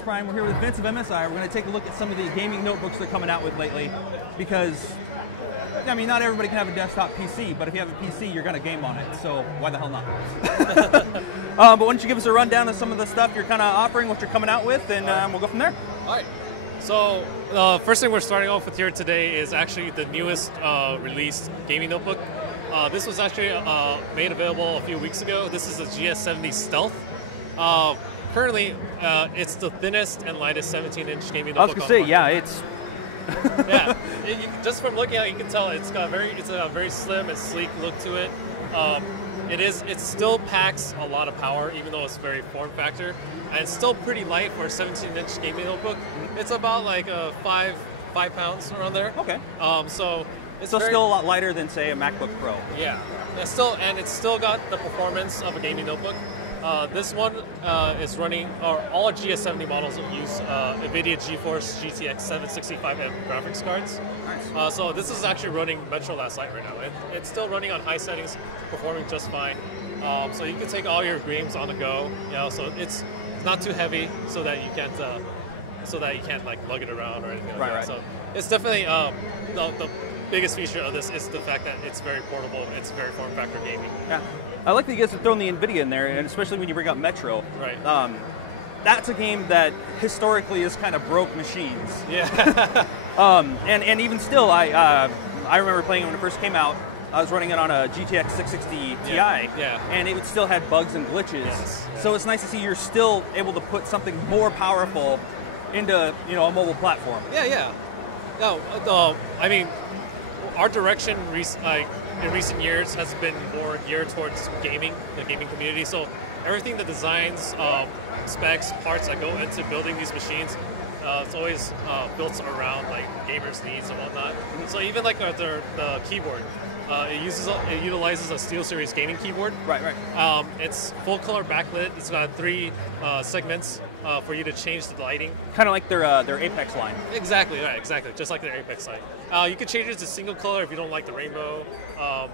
PAX Prime. We're here with Vince of MSI. We're going to take a look at some of the gaming notebooks they're coming out with lately, because, I mean, not everybody can have a desktop PC, but if you have a PC, you're going to game on it, so why the hell not? But why don't you give us a rundown of some of the stuff you're kind of offering, what you're coming out with, and we'll go from there. All right. So the first thing we're starting off with here today is actually the newest released gaming notebook. This was actually made available a few weeks ago. This is the GS70 Stealth. Currently, it's the thinnest and lightest 17-inch gaming notebook. I was going to say, yeah, it's... yeah, just from looking at it, you can tell it's a very slim and sleek look to it. It still packs a lot of power, even though it's very form factor, and it's still pretty light for a 17-inch gaming notebook. It's about like 5 pounds around there. Okay. So it's still a lot lighter than, say, a MacBook Pro. Yeah, it's still got the performance of a gaming notebook. This one is running, or all GS70 models use NVIDIA GeForce GTX 765M graphics cards. Nice. So this is actually running Metro Last Light right now. It's still running on high settings, performing just fine. So you can take all your games on the go. You know, so it's not too heavy, so that you can't like lug it around or anything like that. So it's definitely the biggest feature of this is the fact that it's very portable. It's very form factor gaming. Yeah. I like that you guys have thrown the NVIDIA in there, and especially when you bring up Metro. Right. That's a game that historically is kind of broke machines. Yeah. And even still, I remember playing it when it first came out. I was running it on a GTX 660 Ti, and it still had bugs and glitches. Yes. Yeah. So it's nice to see you're still able to put something more powerful into a mobile platform. Yeah. No, I mean, our direction in recent years has been more geared towards gaming, the gaming community. So everything, the designs, specs, parts that go into building these machines, it's always built around like gamers' needs and whatnot. So even like the keyboard, it utilizes a SteelSeries gaming keyboard. Right. It's full color backlit. It's got 3 segments for you to change the lighting. Kind of like their Apex line. Exactly, right, exactly. Just like their Apex line. You can change it to single color if you don't like the rainbow,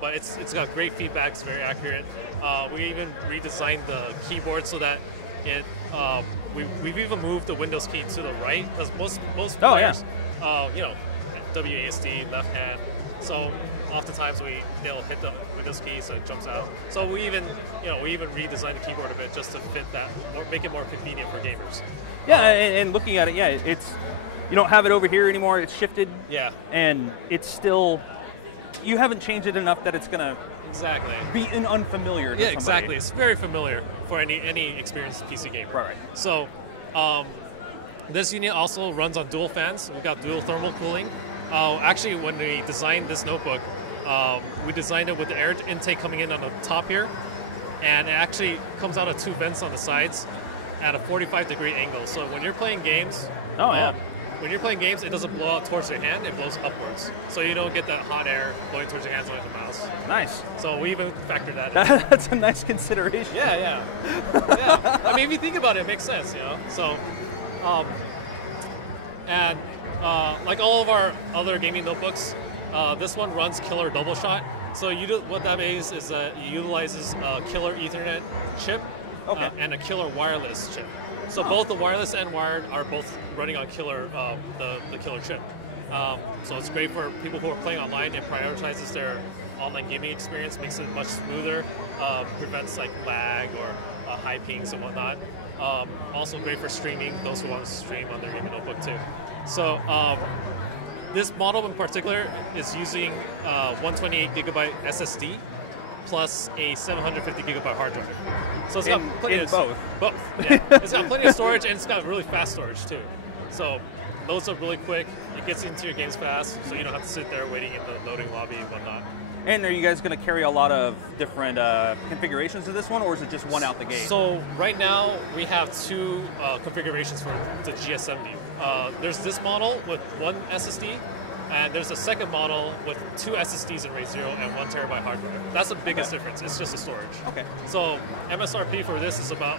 but it's got great feedback. It's very accurate. We even redesigned the keyboard so that we've even moved the Windows key to the right, because most players, WASD left hand. So oftentimes they'll hit the Windows key so it jumps out. So we even redesigned the keyboard a bit just to fit that, make it more convenient for gamers. Yeah, and looking at it, yeah, it's, you don't have it over here anymore. It's shifted. Yeah. And it's still, you haven't changed it enough that it's gonna be unfamiliar to somebody. Exactly. It's very familiar for any experienced PC gamer. Right. So this unit also runs on dual fans. We've got dual thermal cooling. Actually, when we designed this notebook, we designed it with the air intake coming in on the top here, and it actually comes out of 2 vents on the sides at a 45-degree angle. So when you're playing games, it doesn't blow out towards your hand; it blows upwards. So you don't get that hot air blowing towards your hands or the mouse. Nice. So we even factored that in. That's a nice consideration. Yeah. I mean, if you think about it, it makes sense, So, like all of our other gaming notebooks, this one runs killer double shot. So what that means is that it utilizes a killer Ethernet chip and a killer wireless chip. So both the wireless and wired are both running on killer, the killer chip. So it's great for people who are playing online. It prioritizes their online gaming experience, makes it much smoother, prevents like lag or high pings and whatnot. Also great for streaming, those who want to stream on their gaming notebook too. So this model in particular is using 128GB SSD plus a 750GB hard drive. So it's got plenty of both. Yeah. It's got plenty of storage, and it's got really fast storage too. So loads up really quick. It gets into your games fast, so you don't have to sit there waiting in the loading lobby and whatnot. And are you guys going to carry a lot of different configurations of this one, or is it just one out the gate? So right now we have 2 configurations for the GS70. There's this model with 1 SSD, and there's a second model with 2 SSDs in RAID 0 and 1 terabyte hard drive. That's the biggest difference. It's just the storage. Okay. So MSRP for this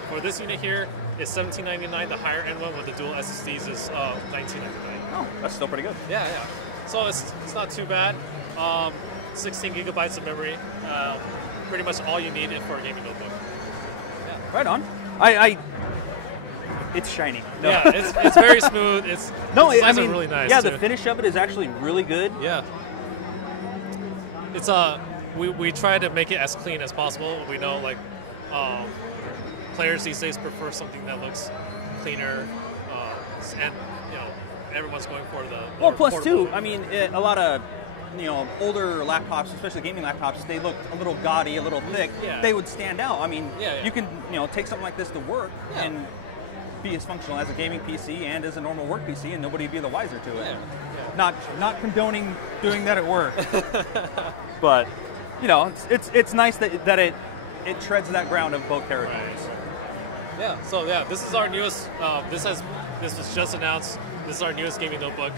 for this unit here is $17.99. The higher end one with the dual SSDs is $19.99. Oh, that's still pretty good. Yeah. So it's not too bad. 16 gigabytes of memory, pretty much all you need for a gaming notebook. Yeah. Right on. It's shiny. No. Yeah, it's very smooth. No, I mean, really nice. Yeah, too. the finish of it is actually really good. Yeah. It's we try to make it as clean as possible. We know like players these days prefer something that looks cleaner, and everyone's going for the well. Plus too, I mean, a lot of older laptops, especially gaming laptops, they look a little gaudy, a little thick. Yeah. They would stand out. I mean, yeah. You can take something like this to work and be as functional as a gaming PC and as a normal work PC, and nobody would be the wiser to it. Yeah. Not condoning doing that at work, but it's nice that it treads that ground of both territories. Right. Yeah. So yeah, this is our newest. This was just announced. This is our newest gaming notebook.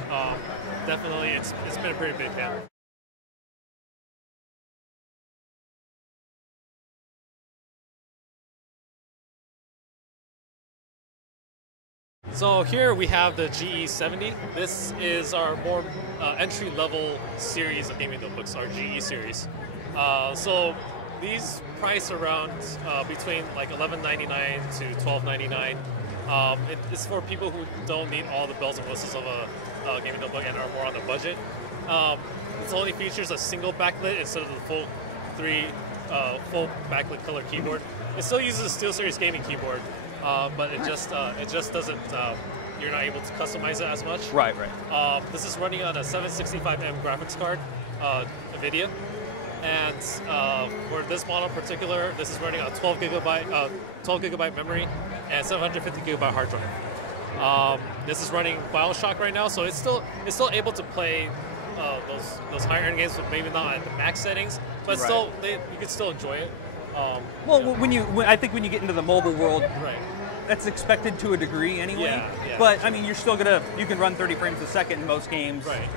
Definitely, it's been a pretty big hit. So here we have the GE70. This is our more entry-level series of gaming notebooks, our GE series. So these price around between like $11.99 to $12.99. It's for people who don't need all the bells and whistles of a gaming notebook and are more on the budget. It only features a single backlit instead of the full full backlit color keyboard. It still uses a SteelSeries gaming keyboard, but it just doesn't. You're not able to customize it as much. Right. This is running on a 765M graphics card, NVIDIA. And for this model in particular, this is running on 12 gigabyte memory and 750 gigabyte hard drive. This is running BioShock right now, so it's still able to play those higher end games, but maybe not at the max settings. But still, you can still enjoy it. I think when you get into the mobile world, right, that's expected to a degree anyway. Yeah. But I mean, you're still you can run 30 frames a second in most games. Right.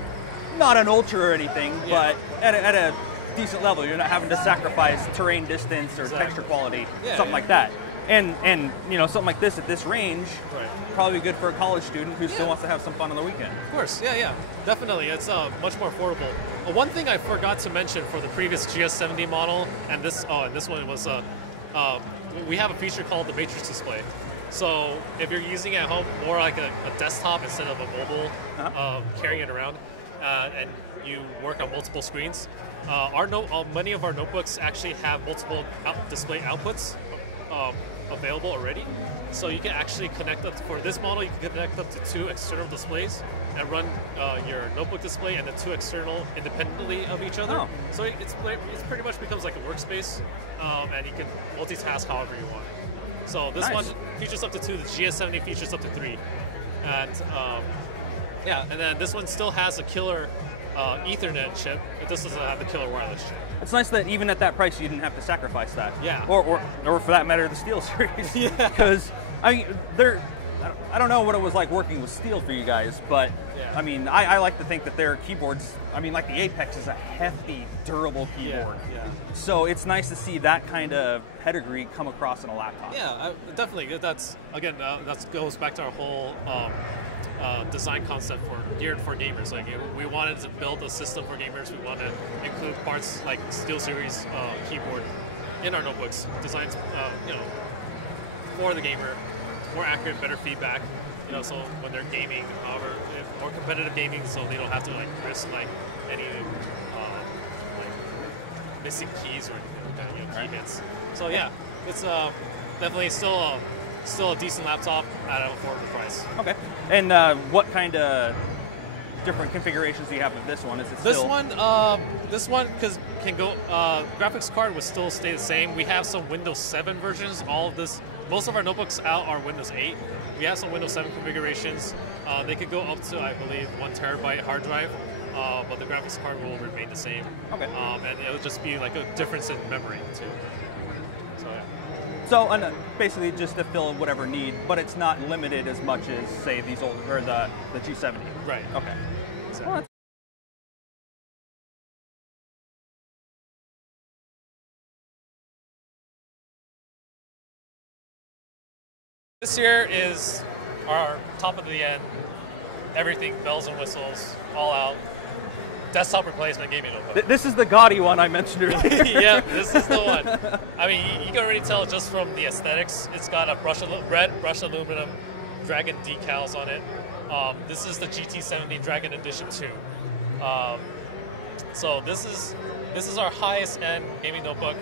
Not an ultra or anything, but at a decent level. You're not having to sacrifice terrain distance or texture quality, something like that. And something like this at this range, probably good for a college student who still wants to have some fun on the weekend. Of course, yeah, definitely. It's much more affordable. One thing I forgot to mention for the previous GS70 model, and this one was we have a feature called the Matrix display. So if you're using it at home more like a desktop instead of a mobile, carrying it around, and you work on multiple screens, many of our notebooks actually have multiple display outputs available already. So you can actually connect up for this model. You can connect up to 2 external displays and run your notebook display and the 2 external independently of each other. Oh. So it's pretty much becomes like a workspace, and you can multitask however you want. So this one features up to 2. The GS70 features up to 3, and and then this one still has a killer Ethernet chip. It just doesn't have the killer wireless chip. It's nice that even at that price, you didn't have to sacrifice that. Yeah. Or for that matter, the Steel series. Yeah. Because I mean, I don't know what it was like working with Steel for you guys, but I mean, I like to think that their keyboards. I mean, like the Apex is a hefty, durable keyboard. Yeah. So it's nice to see that kind of pedigree come across in a laptop. Yeah, definitely. That's again, that goes back to our whole design concept geared for gamers. Like we wanted to build a system for gamers. We want to include parts like SteelSeries keyboard in our notebooks, designed for the gamer, more accurate, better feedback. So when they're gaming, however, more competitive gaming, so they don't have to risk any missing keys or anything like that, key hits. So yeah, it's definitely still a decent laptop at an affordable price. Okay. And what kind of different configurations do you have with this one? Is it this one? This one can go. Graphics card would still stay the same. We have some Windows 7 versions. Most of our notebooks out are Windows 8. We have some Windows 7 configurations. They could go up to, I believe, 1 terabyte hard drive, but the graphics card will remain the same. Okay. And it'll just be like a difference in memory too. So yeah. So basically just to fill whatever need, but it's not limited as much as say these old or the G70. Right. Okay. Exactly. Well, this here is our top of the end, everything, bells and whistles, all out, desktop replacement gaming notebook. This is the gaudy one I mentioned earlier. Yeah, this is the one. I mean, you can already tell just from the aesthetics. It's got a red brushed aluminum Dragon decals on it. This is the GT70 Dragon Edition 2. So this is our highest end gaming notebook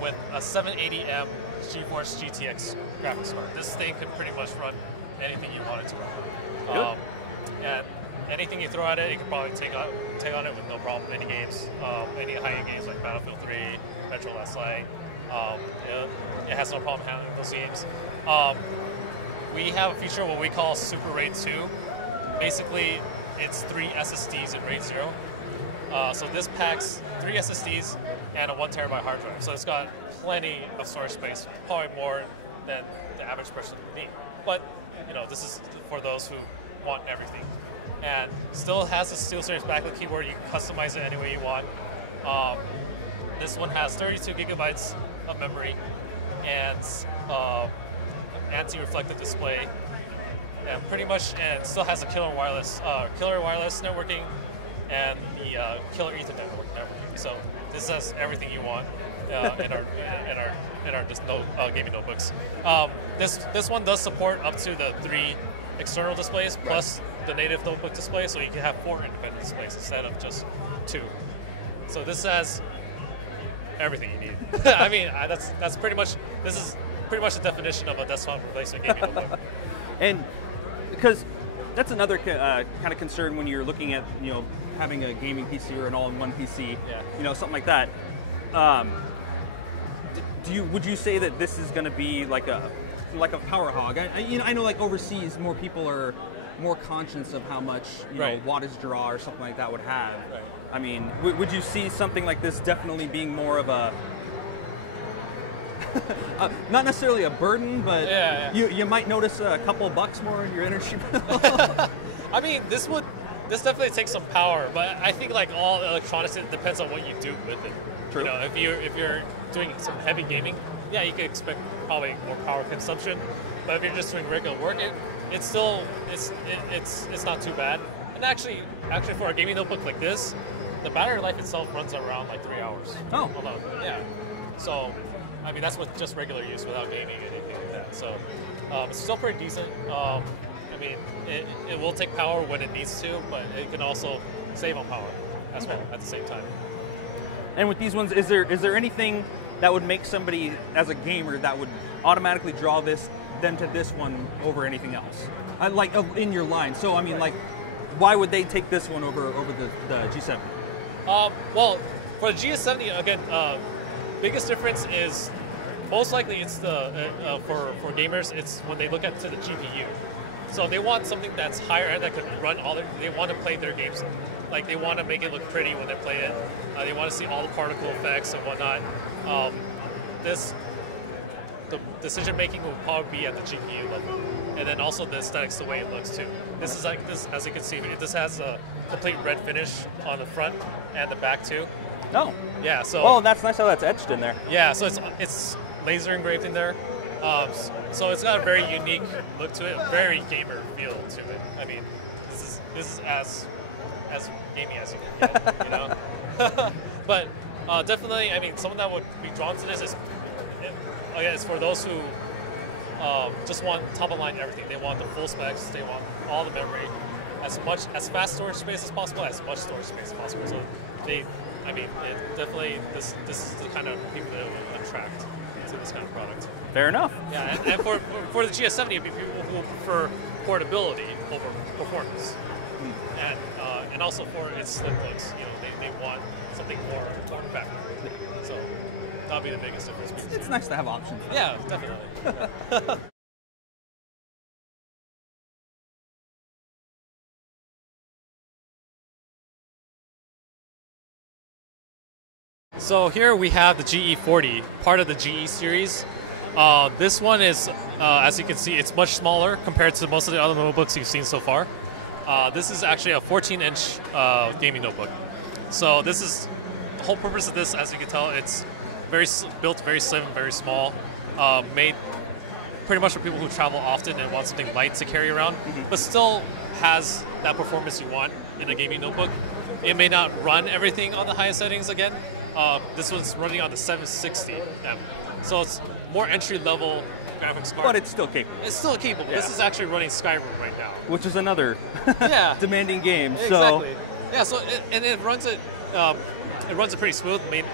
with a 780M GeForce GTX graphics card. This thing could pretty much run anything you want it to run. And anything you throw at it, you can probably take on it with no problem. Any games, any high-end games like Battlefield 3, Metro Last Light, it has no problem handling those games. We have a feature what we call Super RAID 2. Basically, it's 3 SSDs in RAID 0. So this packs 3 SSDs and a 1 terabyte hard drive. So it's got plenty of storage space, probably more than the average person would need. But this is for those who want everything. And still has the SteelSeries backlit keyboard. You can customize it any way you want. This one has 32 gigabytes of memory and anti-reflective display, and pretty much, and still has a killer wireless networking and the killer Ethernet networking. So this has everything you want in our gaming notebooks. This one does support up to the 3 external displays plus the native notebook display, so you can have 4 independent displays instead of just 2. So this has everything you need. I mean, that's pretty much, this is pretty much the definition of a desktop replacement gaming notebook. And because that's another kind of concern when you're looking at having a gaming PC or an all-in-one PC, something like that. Would you say that this is going to be like a power hog? I know like overseas, more people are more conscious of how much wattage draw or something like that would have. Right. I mean, would you see something like this definitely being more of a not necessarily a burden, but you might notice a couple bucks more in your energy bill? I mean, this definitely takes some power, but I think like all electronics, it depends on what you do with it. True. If you're doing some heavy gaming, you could expect probably more power consumption. But if you're just doing regular work, it's still it's not too bad. And actually for a gaming notebook like this, the battery life itself runs around like 3 hours. Oh. Alone. Yeah. So, I mean, that's with just regular use without gaming or anything like that. So, it's still pretty decent. I mean, it will take power when it needs to, but it can also save on power as well at the same time. And with these ones, is there anything that would make somebody as a gamer that would automatically draw them to this one over anything else? Like in your line. So I mean, like, why would they take this one over the G70? Well, for the GS70, again, biggest difference is most likely it's for gamers. It's when they look at to the GPU. So they want something that's higher end that can run they want to play their games. Like they want to make it look pretty when they play it. They want to see all the particle effects and whatnot. The decision making will probably be at the GPU level, and then also the aesthetics, the way it looks too. This is like this, as you can see, this has a complete red finish on the front and the back too. Oh. Yeah. So. Oh, that's nice how that's etched in there. Yeah. So it's laser engraved in there. So it's got a very unique look to it, very gamer feel to it. I mean, this is as gamey as you can get, But definitely, I mean, someone that would be drawn to this is for those who just want top of line everything. They want the full specs. They want all the memory, as fast storage space as possible, as much storage space as possible. So definitely this is the kind of people that would attract to this kind of product. Fair enough. Yeah, and for the GS70, it'd be people who prefer portability over performance, and also for its slim looks. They want something more compact. So that'll be the biggest difference. It's nice to have options. Yeah, definitely. So here we have the GE40, part of the GE series. This one is, as you can see, it's much smaller compared to most of the other notebooks you've seen so far. This is actually a 14-inch gaming notebook. So this is the whole purpose of this. As you can tell, it's built very slim, very small, made pretty much for people who travel often and want something light to carry around, but still has that performance you want in a gaming notebook. It may not run everything on the highest settings again. This one's running on the 760M. So it's more entry level graphics card. But it's still capable. It's still capable. Yeah. This is actually running Skyrim right now. Which is another demanding game. Exactly. Yeah, so it runs it pretty smooth. May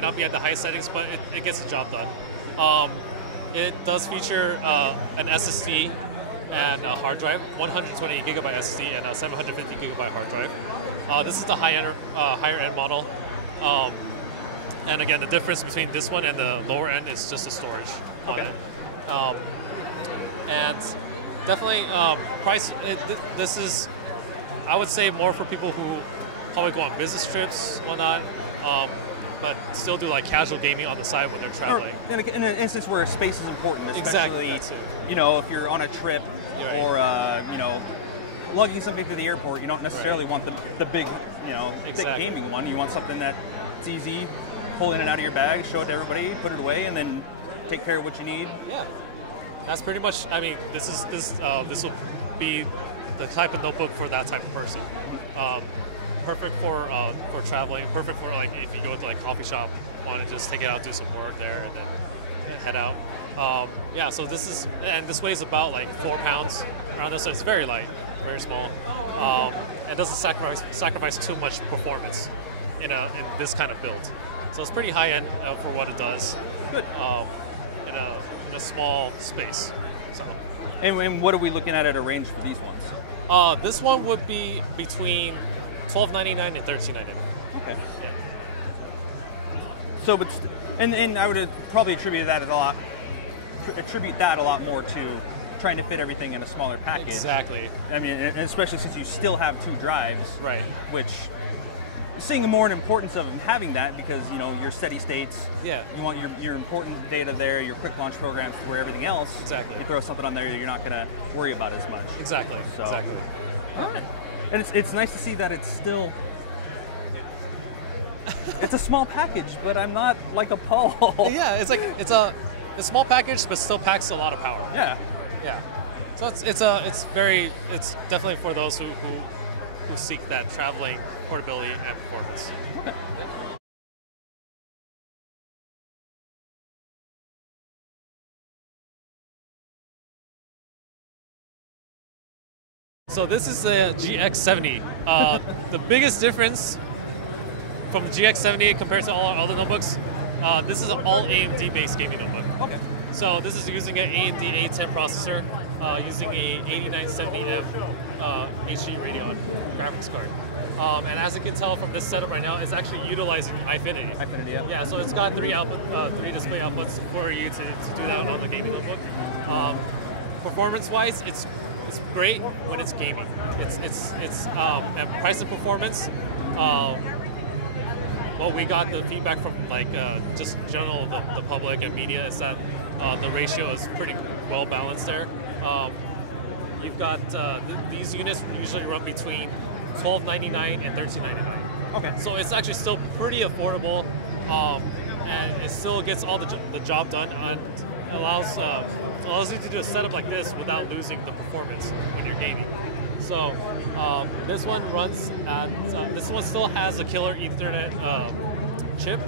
not be at the highest settings, but it gets the job done. It does feature an SSD and a hard drive, 120 gigabyte SSD and a 750 gigabyte hard drive. This is the higher end model. And again, the difference between this one and the lower end is just the storage on it. And definitely price. This is, I would say, more for people who probably go on business trips, whatnot, but still do like casual gaming on the side when they're traveling. Or in an instance where space is important, especially if you're on a trip or lugging something to the airport. You don't necessarily want the big thick gaming one. You want something that's easy. Pull in and out of your bag, show it to everybody, put it away, and then take care of what you need. Yeah, that's pretty much. I mean, this will be the type of notebook for that type of person. Perfect for traveling. Perfect for like if you go to like a coffee shop, want to just take it out, do some work there, and then head out. So this weighs about like 4 pounds around this, so it's very light, very small. It doesn't sacrifice too much performance in this kind of build. So it's pretty high end for what it does. Good. In a small space. So. And what are we looking at a range for these ones? This one would be between $12.99 and $13.99. Okay. Yeah. So, and I would probably attribute that a lot more to trying to fit everything in a smaller package. Exactly. I mean, and especially since you still have 2 drives. Right. Which, seeing more an importance of having that because your steady states. Yeah. You want your important data there, your quick launch programs, where everything else. Exactly. You throw something on there that you're not going to worry about as much. Exactly. So, exactly. All right. And it's nice to see that it's still. It's a small package, but I'm not like appalled. Yeah, it's a small package, but still packs a lot of power. Yeah. Yeah. So it's definitely for those who seek that traveling portability and performance. Okay. So this is the GX70. The biggest difference from the GX70 compared to all our other notebooks, this is an all AMD-based gaming notebook. Okay. So this is using an AMD A10 processor, using a 8970M HD Radeon graphics card. And as you can tell from this setup right now, it's actually utilizing Eyefinity. Eyefinity, yeah. Yeah, so it's got 3 display outputs for you to do that on the gaming notebook. Performance-wise, it's great when it's gaming. It's at price and performance. Well, we got the feedback from just general the public and media is that the ratio is pretty well balanced there. You've got these units usually run between $12.99 and $13.99. Okay. So it's actually still pretty affordable, and it still gets all the job done and allows you to do a setup like this without losing the performance when you're gaming. So this one runs at, this one still has a killer Ethernet chip,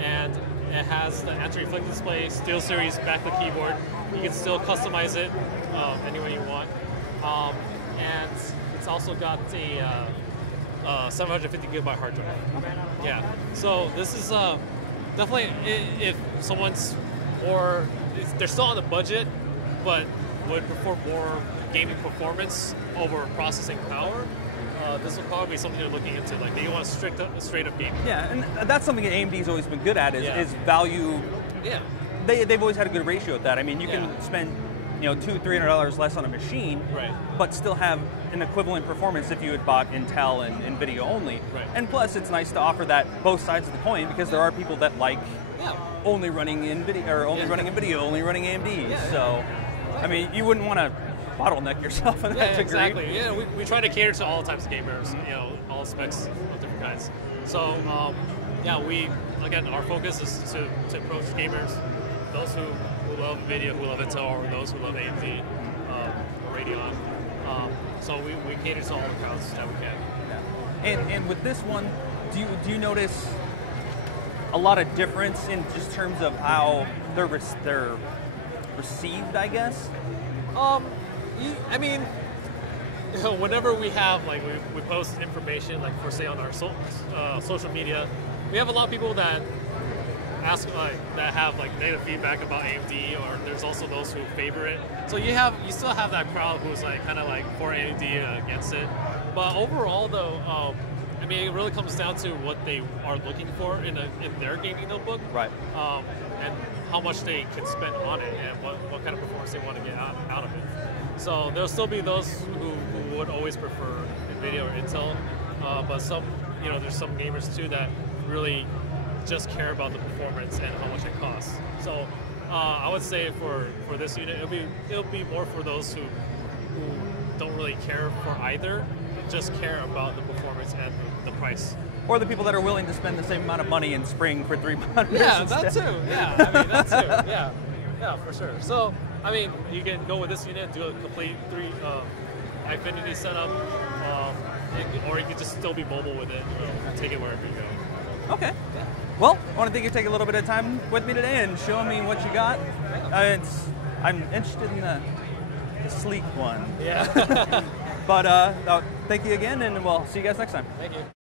and it has the anti-reflect display, SteelSeries backlit keyboard. You can still customize it any way you want, and it's also got a 750 gigabyte hard drive. Okay. Yeah. So this is definitely if someone's they're still on the budget, but would prefer more gaming performance over processing power, this will probably be something they're looking into. Like they want straight up gaming. Yeah, and that's something that AMD's always been good at is value. Yeah. They've always had a good ratio at that. I mean, you can spend $200-300 less on a machine, right, but still have an equivalent performance if you had bought Intel and NVIDIA only. Right. And plus, it's nice to offer that both sides of the coin because there are people that like only running NVIDIA or only running NVIDIA, only running AMD. Yeah, so, I mean, you wouldn't want to bottleneck yourself in that degree. Exactly. Yeah, we try to cater to all types of gamers. All specs of different kinds. So, again, our focus is to approach gamers, those who love NVIDIA, who love Intel, or those who love AMD, or Radeon. So we cater to all the crowds that we can. Yeah. And with this one, do you notice a lot of difference in just terms of how their received, I guess? I mean, whenever we have, like, we post information, like, for say on our social media, we have a lot of people that ask, like, that have, like, negative feedback about AMD, or there's also those who favor it. So you still have that crowd who's, like, kind of like for AMD against it. But overall, though, I mean, it really comes down to what they are looking for in their gaming notebook, right? And how much they can spend on it, and what kind of performance they want to get out of it. So there'll still be those who would always prefer NVIDIA or Intel, but some, there's some gamers too that really just care about the performance and how much it costs. So I would say for this unit, it'll be more for those who don't really care for either, just care about the performance and the price. Or the people that are willing to spend the same amount of money in spring for 3 monitors. Yeah, instead. that too. Yeah, I mean, that too. Yeah, for sure. So, I mean, you can go with this unit, do a complete Infinity setup, or you can just still be mobile with it, take it wherever you go. Okay. Yeah. Well, I want to thank you for taking a little bit of time with me today and showing me what you got. I'm interested in the sleek one. Yeah. But thank you again, and we'll see you guys next time. Thank you.